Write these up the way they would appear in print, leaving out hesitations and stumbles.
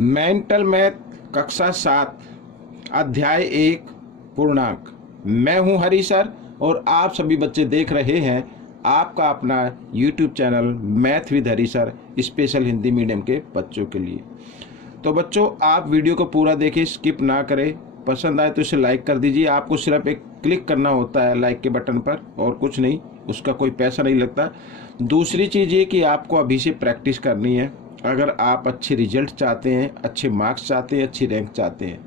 Mental math कक्षा 7 अध्याय 1 पूर्णांक। मैं हूं हरी सर और आप सभी बच्चे देख रहे हैं आपका अपना YouTube channel math with Hari sir special Hindi medium के बच्चों के लिए। तो बच्चों, आप वीडियो को पूरा देखें, स्किप ना करें। पसंद आए तो इसे लाइक कर दीजिए। आपको सिर्फ एक क्लिक करना होता है लाइक के बटन पर और कुछ नहीं, उसका कोई पैसा नहीं लगता। दूसरी चीज़ ये कि आपको अभी से प्रैक्टिस करनी है। अगर आप अच्छे रिजल्ट चाहते हैं, अच्छे मार्क्स चाहते हैं, अच्छी रैंक चाहते हैं,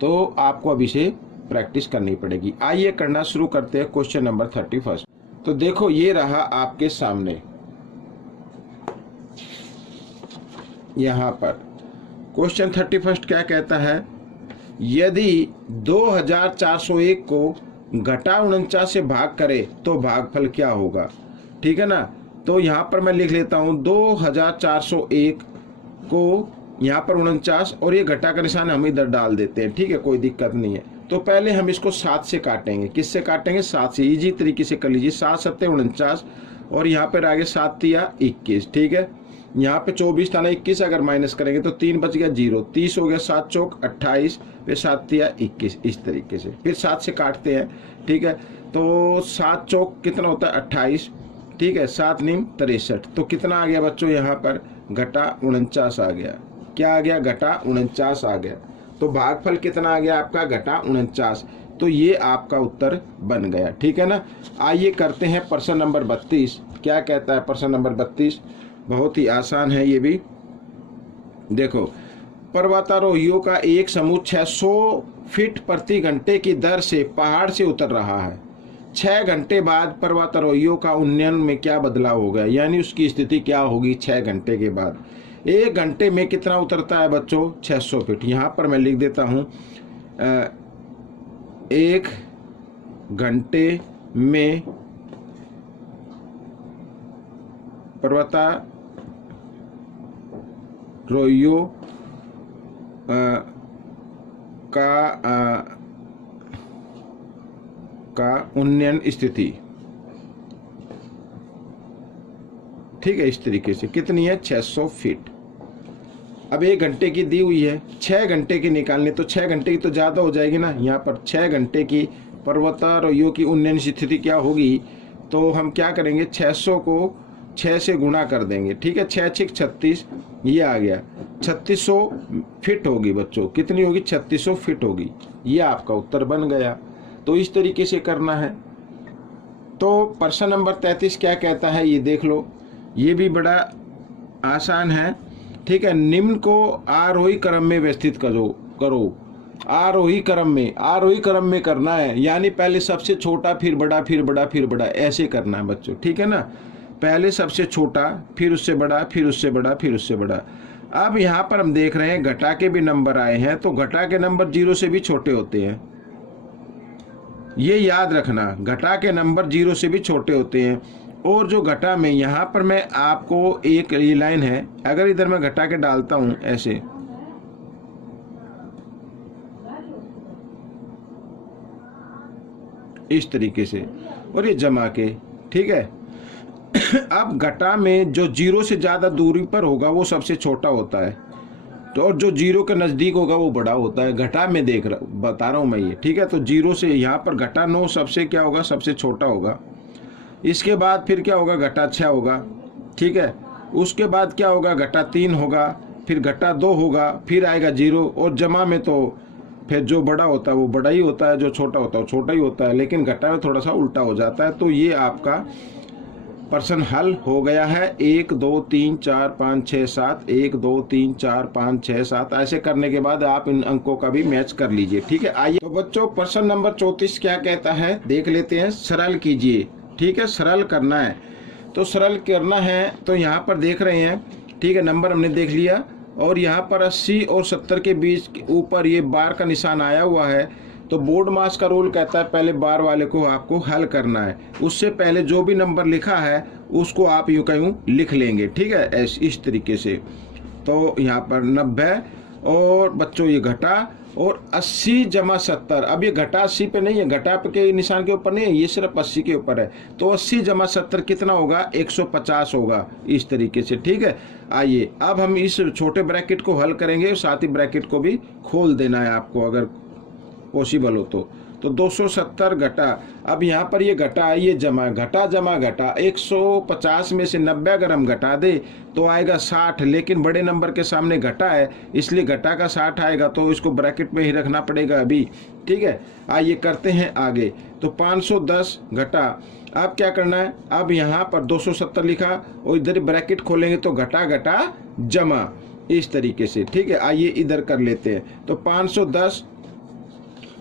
तो आपको अभी से प्रैक्टिस करनी पड़ेगी। आइए करना शुरू करते हैं क्वेश्चन नंबर 31। तो देखो, ये रहा आपके सामने। यहाँ पर क्वेश्चन 31 क्या कहता है? यदि 2401 को घटा 49 से भाग करे तो भागफल क्या होगा? ठीक है ना। तो यहाँ पर मैं लिख लेता हूँ 2401 को यहाँ पर 49 और ये घटा का निशान हम इधर डाल देते हैं। ठीक है, कोई दिक्कत नहीं है। तो पहले हम इसको 7 से काटेंगे। किससे काटेंगे? 7 से। इजी तरीके से कर लीजिए। 7 सत्ते 49 और यहाँ पर आगे 7 तिया 21। ठीक है, यहाँ पे 24 था ना, 21 अगर माइनस करेंगे तो 3 बच गया 0, 30 हो गया, 7 चौक 28, फिर 7 तिया 21। इस तरीके से फिर 7 से काटते हैं। ठीक है, तो 7 चौक कितना होता है? 28। ठीक है, 7 नीम 63। तो कितना आ गया बच्चों? यहाँ पर घटा 49 आ गया। क्या आ गया? घटा 49 आ गया। तो भागफल कितना आ गया आपका? घटा 49। तो ये आपका उत्तर बन गया। ठीक है ना। आइए करते हैं प्रश्न नंबर 32। क्या कहता है प्रश्न नंबर 32? बहुत ही आसान है ये भी। देखो, पर्वतारोहियों का एक समूह 600 फीट प्रति घंटे की दर से पहाड़ से उतर रहा है। 6 घंटे बाद पर्वतारोहियों का उन्नयन में क्या बदलाव होगा, यानी उसकी स्थिति क्या होगी 6 घंटे के बाद? 1 घंटे में कितना उतरता है बच्चों? 600 फीट। यहाँ पर मैं लिख देता हूँ 1 घंटे में पर्वतारोहियों का उन्नयन स्थिति। ठीक है, इस तरीके से कितनी है? 600 फीट। अब 1 घंटे की दी हुई है, 6 घंटे की निकालनी, तो 6 घंटे की तो ज़्यादा हो जाएगी ना। यहाँ पर 6 घंटे की पर्वतारोहियों की उन्नयन स्थिति क्या होगी? तो हम क्या करेंगे? 600 को 6 से गुणा कर देंगे। ठीक है, 6 6 36, ये आ गया 3600 फीट होगी बच्चों। कितनी होगी? 3600 फीट होगी। ये आपका उत्तर बन गया। तो इस तरीके से करना है। तो प्रश्न नंबर 33 क्या कहता है ये देख लो। ये भी बड़ा आसान है। ठीक है, निम्न को आरोही क्रम में व्यवस्थित करो। आरोही क्रम में करना है, यानी पहले सबसे छोटा, फिर बड़ा, फिर बड़ा, फिर बड़ा, ऐसे करना है बच्चों। ठीक है ना। पहले सबसे छोटा, फिर उससे बड़ा, फिर उससे बड़ा, फिर उससे बड़ा। अब यहाँ पर हम देख रहे हैं घटा के भी नंबर आए हैं, तो घटा के नंबर 0 से भी छोटे होते हैं। ये याद रखना, घटा के नंबर 0 से भी छोटे होते हैं। और जो घटा में यहाँ पर मैं आपको एक ये लाइन है, अगर इधर मैं घटा के डालता हूँ ऐसे, इस तरीके से, और ये जमा के। ठीक है, अब घटा में जो 0 से ज़्यादा दूरी पर होगा वो सबसे छोटा होता है, तो और जो 0 के नज़दीक होगा वो बड़ा होता है। घटा में बता रहा हूँ मैं ये। ठीक है, तो 0 से यहाँ पर घटा 9 सबसे क्या होगा? सबसे छोटा होगा। इसके बाद फिर क्या होगा? घटा 6 होगा। ठीक है, उसके बाद क्या होगा? घटा 3 होगा, फिर घटा 2 होगा, फिर आएगा 0, और जमा में तो फिर जो बड़ा होता है वो बड़ा ही होता है, जो छोटा होता है वो छोटा ही होता है, लेकिन घटा में थोड़ा सा उल्टा हो जाता है। तो ये आपका प्रश्न हल हो गया है। 1 2 3 4 5 6 7, 1 2 3 4 5 6 7, ऐसे करने के बाद आप इन अंकों का भी मैच कर लीजिए। ठीक है, आइए तो बच्चों प्रश्न नंबर 34 क्या कहता है देख लेते हैं। सरल कीजिए। ठीक है, सरल करना है। तो सरल करना है तो यहाँ पर देख रहे हैं। ठीक है, नंबर हमने देख लिया, और यहाँ पर 80 और 70 के बीच ऊपर ये बार का निशान आया हुआ है। तो बोर्ड मास का रूल कहता है पहले बार वाले को आपको हल करना है, उससे पहले जो भी नंबर लिखा है उसको आप यूँ कहीं लिख लेंगे। ठीक है, इस तरीके से। तो यहाँ पर 90, और बच्चों ये घटा, और 80 जमा 70, अब ये घटा 80 पे नहीं है, घटा पे के निशान के ऊपर नहीं है, ये सिर्फ 80 के ऊपर है। तो 80 जमा 70 कितना होगा, 150 होगा, इस तरीके से। ठीक है, आइए अब हम इस छोटे ब्रैकेट को हल करेंगे और साथ ही ब्रैकेट को भी खोल देना है आपको अगर पॉसिबल हो तो 270 घटा, अब यहाँ पर ये घटा है, ये जमा, घटा जमा घटा, 150 में से 90 अगर हम घटा दे तो आएगा 60, लेकिन बड़े नंबर के सामने घटा है इसलिए घटा का 60 आएगा, तो इसको ब्रैकेट में ही रखना पड़ेगा अभी। ठीक है, आइए करते हैं आगे। तो 510 घटा, अब क्या करना है, अब यहाँ पर 270 लिखा और इधर ब्रैकेट खोलेंगे तो घटा घटा जमा, इस तरीके से। ठीक है, आइए इधर कर लेते हैं। तो 510,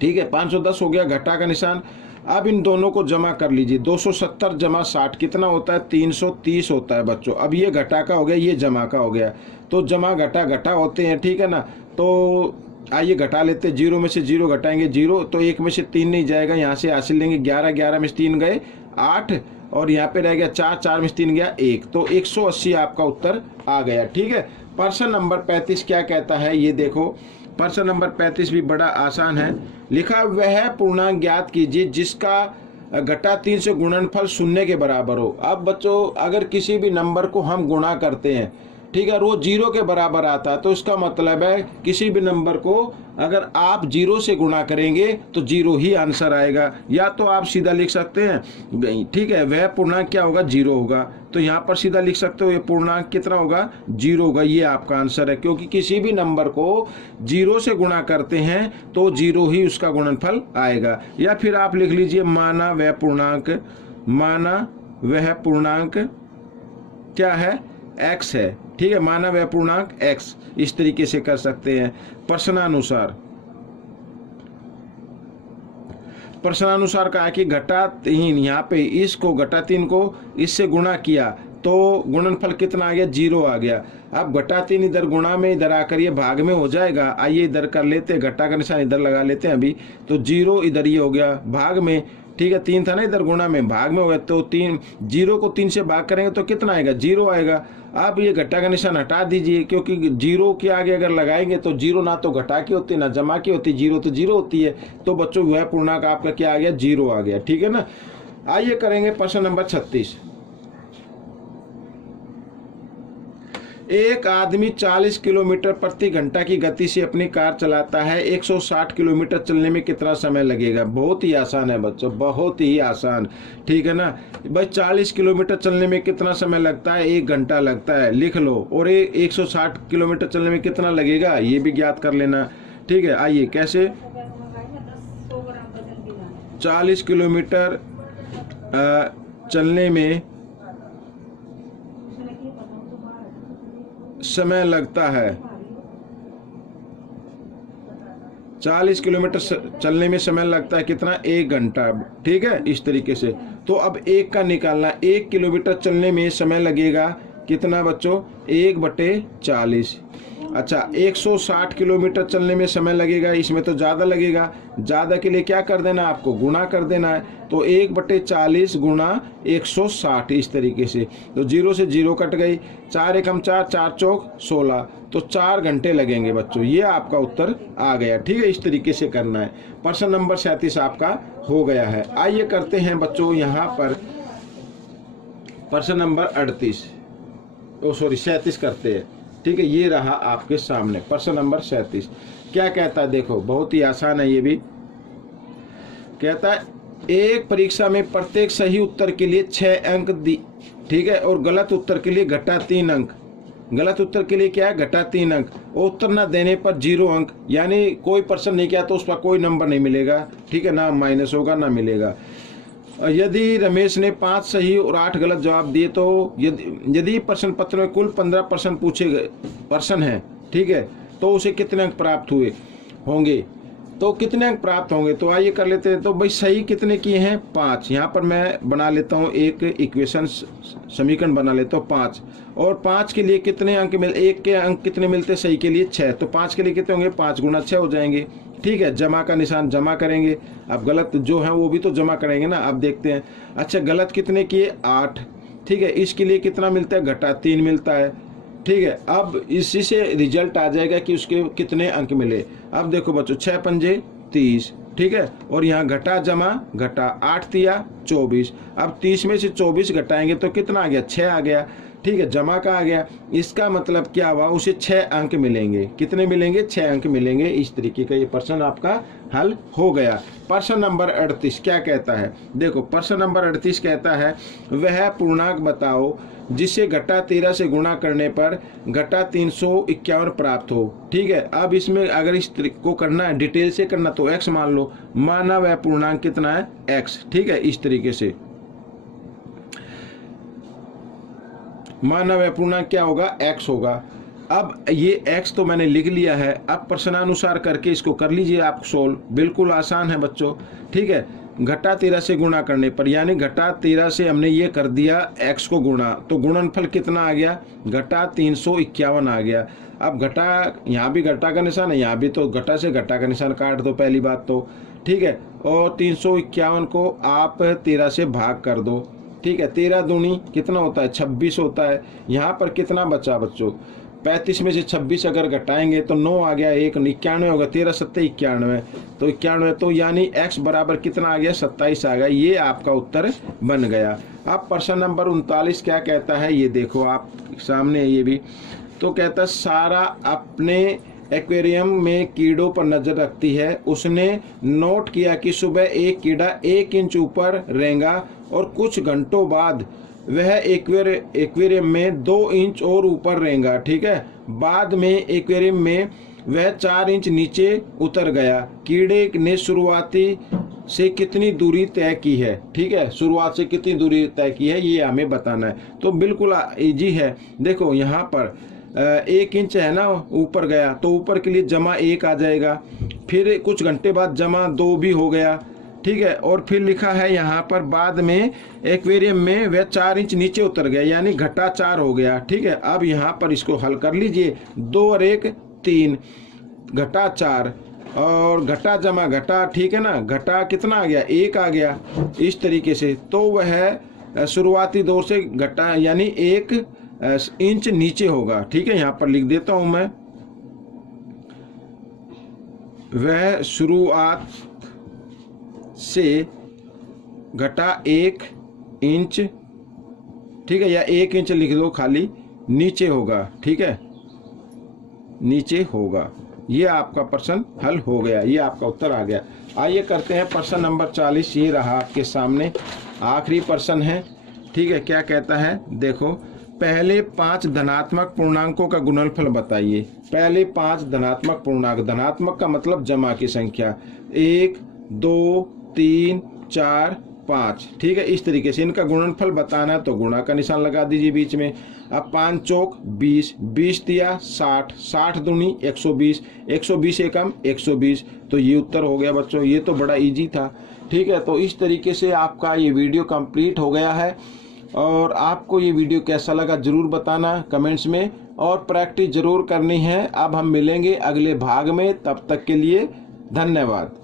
ठीक है, 510 हो गया, घटा का निशान। अब इन दोनों को जमा कर लीजिए, 270 जमा 60 कितना होता है, 330 होता है बच्चों। अब ये घटा का हो गया, ये जमा का हो गया, तो जमा घटा घटा होते हैं। ठीक है ना, तो आइए घटा लेते हैं, 0 में से 0 घटाएंगे 0, तो 1 में से 3 नहीं जाएगा, यहाँ से हासिल लेंगे 11, 11 में से 3 गए 8, और यहाँ पे रह गया 4, 4 में से 3 गया 1, तो 180 आपका उत्तर आ गया। ठीक है, प्रश्न नंबर 35 क्या कहता है, ये देखो। प्रश्न नंबर 35 भी बड़ा आसान है। लिखा वह पूर्णांक ज्ञात कीजिए जिसका घटा 3 से गुणनफल 0 के बराबर हो। अब बच्चों अगर किसी भी नंबर को हम गुणा करते हैं, ठीक है, वो 0 के बराबर आता है, तो इसका मतलब है किसी भी नंबर को अगर आप 0 से गुणा करेंगे तो 0 ही आंसर आएगा। या तो आप सीधा लिख सकते हैं, ठीक है, वह पूर्णांक क्या होगा, 0 होगा, तो यहाँ पर सीधा लिख सकते हो ये पूर्णांक कितना होगा, 0 होगा, ये आपका आंसर है। क्योंकि किसी भी नंबर को 0 से गुणा करते हैं तो 0 ही उसका गुणनफल आएगा। या फिर आप लिख लीजिए माना वह पूर्णांक, माना वह पूर्णांक क्या है, x है। ठीक है, माना वह पूर्णांक x, इस तरीके से कर सकते हैं। प्रश्नानुसार कहा कि घटा 3, यहाँ पे इसको घटा 3 को इससे गुणा किया तो गुणनफल कितना आ गया, 0 आ गया। अब घटा 3 इधर गुणा में, इधर आकर ये भाग में हो जाएगा। आइए इधर कर लेते हैं, घटा का निशान इधर लगा लेते हैं अभी, तो 0 इधर ये हो गया भाग में। ठीक है, 3 था ना इधर गुणा में, भाग में हो गया, तो 3, 0 को 3 से भाग करेंगे तो कितना आएगा, 0 आएगा। अब ये घटा का निशान हटा दीजिए, क्योंकि 0 के आगे अगर लगाएंगे तो 0 ना तो घटा की होती ना जमा की होती, 0 तो 0 होती है। तो बच्चों वह पूर्णांक आपका क्या आ गया, 0 आ गया। ठीक है ना, आइए करेंगे प्रश्न नंबर 36। एक आदमी 40 किलोमीटर प्रति घंटा की गति से अपनी कार चलाता है, 160 किलोमीटर चलने में कितना समय लगेगा। बहुत ही आसान है बच्चों, बहुत ही आसान। ठीक है ना भाई, 40 किलोमीटर चलने में कितना समय लगता है, 1 घंटा लगता है, लिख लो। और 160 किलोमीटर चलने में कितना लगेगा, ये भी ज्ञात कर लेना। ठीक है, आइए कैसे, 40 किलोमीटर चलने में समय लगता है, 40 किलोमीटर चलने में समय लगता है कितना, 1 घंटा। ठीक है, इस तरीके से। तो अब 1 का निकालना, 1 किलोमीटर चलने में समय लगेगा कितना बच्चों, 1/40। अच्छा, 160 किलोमीटर चलने में समय लगेगा, इसमें तो ज़्यादा लगेगा। ज़्यादा के लिए क्या कर देना, आपको गुणा कर देना है। तो 1/40 गुणा 160, इस तरीके से। तो 0 से 0 कट गई, 4 एकम 4, 4 चौक 16, तो 4 घंटे लगेंगे बच्चों। ये आपका उत्तर आ गया। ठीक है, इस तरीके से करना है। प्रश्न नंबर 37 आपका हो गया है। आइए करते हैं बच्चों यहाँ पर प्रश्न नंबर 37 करते हैं। ठीक है, ये रहा आपके सामने प्रश्न नंबर 37। क्या कहता है, देखो बहुत ही आसान है ये भी। कहता है एक परीक्षा में प्रत्येक सही उत्तर के लिए 6 अंक दी, ठीक है, और गलत उत्तर के लिए घटा 3 अंक। गलत उत्तर के लिए क्या है, घटा 3 अंक, और उत्तर न देने पर 0 अंक, यानी कोई प्रश्न नहीं किया तो उसका कोई नंबर नहीं मिलेगा। ठीक है ना, माइनस होगा ना मिलेगा। यदि रमेश ने 5 सही और 8 गलत जवाब दिए तो यदि प्रश्न पत्र में कुल 15 प्रश्न है, ठीक है, तो उसे कितने अंक प्राप्त हुए होंगे, तो कितने अंक प्राप्त होंगे। तो आइए कर लेते हैं। तो भाई सही कितने किए हैं, 5। यहाँ पर मैं बना लेता हूँ एक इक्वेशन, समीकरण बना लेता हूँ 5। और 5 के लिए कितने अंक 1 के अंक कितने मिलते हैं, सही के लिए 6। तो 5 के लिए कितने होंगे, 5 गुना 6 हो जाएंगे। ठीक है, जमा का निशान जमा करेंगे। अब गलत जो है वो भी तो जमा करेंगे ना। अब देखते हैं। अच्छा, गलत कितने किए, 8। ठीक है, इसके लिए कितना मिलता है, घटा 3 मिलता है। ठीक है, अब इसी से रिजल्ट आ जाएगा कि उसके कितने अंक मिले। अब देखो बच्चों 6 पंजे 30, ठीक है, और यहाँ घटा जमा घटा 8 तिया 24। अब 30 में से 24 घटाएंगे तो कितना आ गया, 6 आ गया। ठीक है, जमा का आ गया, इसका मतलब क्या हुआ, उसे 6 अंक मिलेंगे। कितने मिलेंगे, 6 अंक मिलेंगे। इस तरीके का ये प्रश्न आपका हल हो गया। प्रश्न नंबर 38 क्या कहता है, देखो प्रश्न नंबर 38 कहता है वह पूर्णांक बताओ जिसे घटा 13 से गुणा करने पर घटा 351 प्राप्त हो। ठीक है, अब इसमें अगर इस को करना है, डिटेल से करना तो x मान लो, माना वह पूर्णांक कितना है, x। ठीक है, इस तरीके से माना वह पूर्णांक क्या होगा, x होगा। अब ये x तो मैंने लिख लिया है, अब प्रश्नानुसार करके इसको कर लीजिए आप सोल्व, बिल्कुल आसान है बच्चों। ठीक है, घटा 13 से गुणा करने पर, यानी घटा 13 से हमने ये कर दिया x को गुणा, तो गुणनफल कितना आ गया, घटा 351 आ गया। अब घटा, यहाँ भी घटा का निशान है, यहाँ भी, तो घटा से घटा का निशान काट दो पहली बात तो। ठीक है, और 351 को आप 13 से भाग कर दो। ठीक है, 13 दूनी कितना होता है, 26 होता है। यहाँ पर कितना बचा बच्चों, 35 में से 26 अगर घटाएंगे तो 9 आ गया, 1 91 होगा, 13 7 91, तो 91, तो यानी x बराबर कितना आ गया, 27 आ गया। ये आपका उत्तर बन गया। अब प्रश्न नंबर 39 क्या कहता है, ये देखो आप सामने, ये भी तो कहता है सारा अपने एक्वेरियम में कीड़ों पर नजर रखती है। उसने नोट किया कि सुबह एक कीड़ा 1 इंच ऊपर रेंगा और कुछ घंटों बाद वह एक्वेरियम में 2 इंच और ऊपर रहेगा। ठीक है, बाद में एक्वेरियम में वह 4 इंच नीचे उतर गया। कीड़े ने शुरुआती से कितनी दूरी तय की है। ठीक है, शुरुआत से कितनी दूरी तय की है ये हमें बताना है। तो बिल्कुल इजी है, देखो यहाँ पर 1 इंच है ना ऊपर गया, तो ऊपर के लिए जमा 1 आ जाएगा, फिर कुछ घंटे बाद जमा 2 भी हो गया। ठीक है, और फिर लिखा है यहाँ पर बाद में एक्वेरियम में वह 4 इंच नीचे उतर गया, यानी घटा 4 हो गया। ठीक है, अब यहाँ पर इसको हल कर लीजिए, 2 और 1 3, घटा 4 और घटा जमा घटा, ठीक है ना, घटा कितना आ गया, 1 आ गया। इस तरीके से तो वह शुरुआती दौर से घटा यानी 1 इंच नीचे होगा। ठीक है, यहाँ पर लिख देता हूँ मैं, वह शुरुआत से घटा 1 इंच, ठीक है, या 1 इंच लिख दो खाली, नीचे होगा। ठीक है, नीचे होगा। ये आपका प्रश्न हल हो गया, ये आपका उत्तर आ गया। आइए करते हैं प्रश्न नंबर 40, ये रहा आपके सामने, आखिरी प्रश्न है। ठीक है, क्या कहता है, देखो पहले 5 धनात्मक पूर्णांकों का गुणनफल बताइए। पहले 5 धनात्मक पूर्णांक, धनात्मक का मतलब जमा की संख्या, 1 2 3 4 5। ठीक है, इस तरीके से इनका गुणनफल बताना है तो गुणा का निशान लगा दीजिए बीच में। अब 5 चौक 20, 20 तिया 60, 60 दूनी 120, 120 एकम 120, तो ये उत्तर हो गया बच्चों। ये तो बड़ा इजी था। ठीक है, तो इस तरीके से आपका ये वीडियो कंप्लीट हो गया है, और आपको ये वीडियो कैसा लगा जरूर बताना कमेंट्स में, और प्रैक्टिस जरूर करनी है। अब हम मिलेंगे अगले भाग में, तब तक के लिए धन्यवाद।